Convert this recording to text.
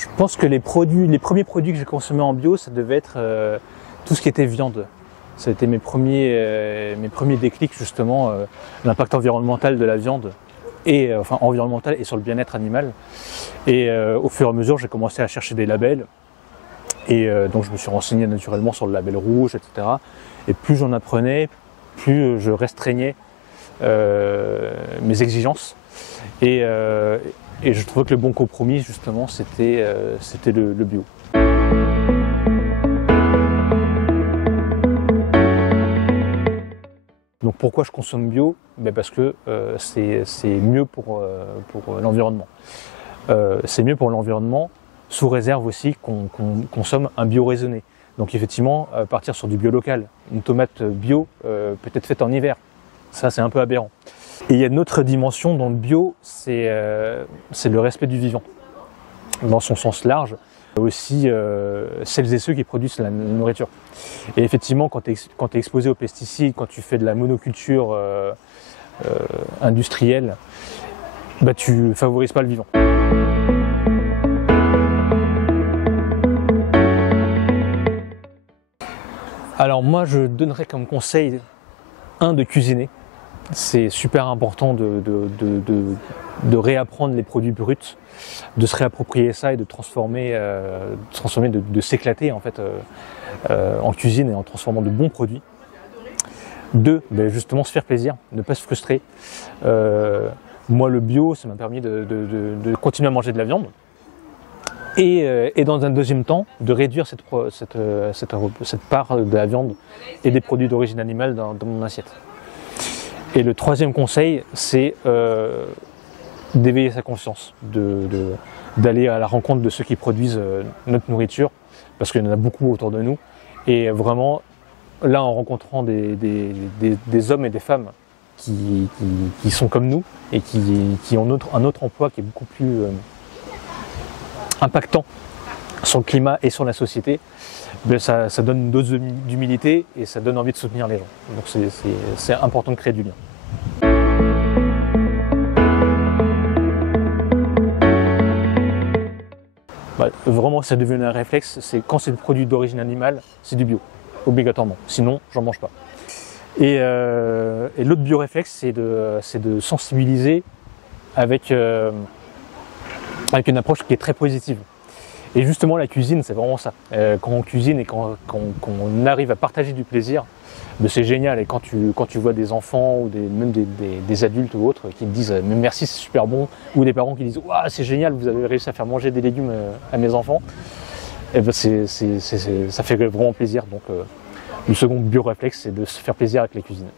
Je pense que les premiers produits que j'ai consommés en bio, ça devait être tout ce qui était viande. Ça a été mes premiers déclics justement, l'impact environnemental de la viande, et enfin environnemental et sur le bien-être animal. Et au fur et à mesure, j'ai commencé à chercher des labels. Et donc je me suis renseigné naturellement sur le label rouge, etc. Et plus j'en apprenais, plus je restreignais mes exigences. Et je trouvais que le bon compromis, justement, c'était le bio. Donc pourquoi je consomme bio? Parce que c'est mieux pour l'environnement. C'est mieux pour l'environnement, sous réserve aussi qu'on consomme un bio raisonné. Donc effectivement, partir sur du bio local. Une tomate bio peut-être faite en hiver. Ça, c'est un peu aberrant. Et il y a une autre dimension dans le bio, c'est le respect du vivant, dans son sens large. Aussi celles et ceux qui produisent la nourriture. Et effectivement, quand tu es exposé aux pesticides, quand tu fais de la monoculture industrielle, tu favorises pas le vivant. Alors moi, je donnerais comme conseil de cuisiner. C'est super important de réapprendre les produits bruts, de se réapproprier ça et de transformer, de s'éclater en fait en cuisine et en transformant de bons produits. 2, justement se faire plaisir, ne pas se frustrer. Moi, le bio, ça m'a permis de continuer à manger de la viande. Et dans un deuxième temps, de réduire cette part de la viande et des produits d'origine animale dans mon assiette. Et le troisième conseil, c'est d'éveiller sa conscience, d'aller à la rencontre de ceux qui produisent notre nourriture, parce qu'il y en a beaucoup autour de nous. Et vraiment, là, en rencontrant des hommes et des femmes qui sont comme nous et qui ont un autre emploi qui est beaucoup plus impactant sur le climat et sur la société, ça donne une dose d'humilité et ça donne envie de soutenir les gens. Donc c'est important de créer du lien. Vraiment, ça devient un réflexe, c'est quand c'est des produits d'origine animale, c'est du bio, obligatoirement. Sinon, j'en mange pas. Et l'autre bio-réflexe, c'est de sensibiliser avec une approche qui est très positive. Et justement, la cuisine, c'est vraiment ça. Quand on cuisine et qu'on arrive à partager du plaisir, c'est génial. Et quand tu vois des enfants ou même des adultes ou autres qui te disent « merci, c'est super bon », ou des parents qui disent « waouh, c'est génial, vous avez réussi à faire manger des légumes à mes enfants », ça fait vraiment plaisir. Donc, le second bio-réflexe, c'est de se faire plaisir avec la cuisine.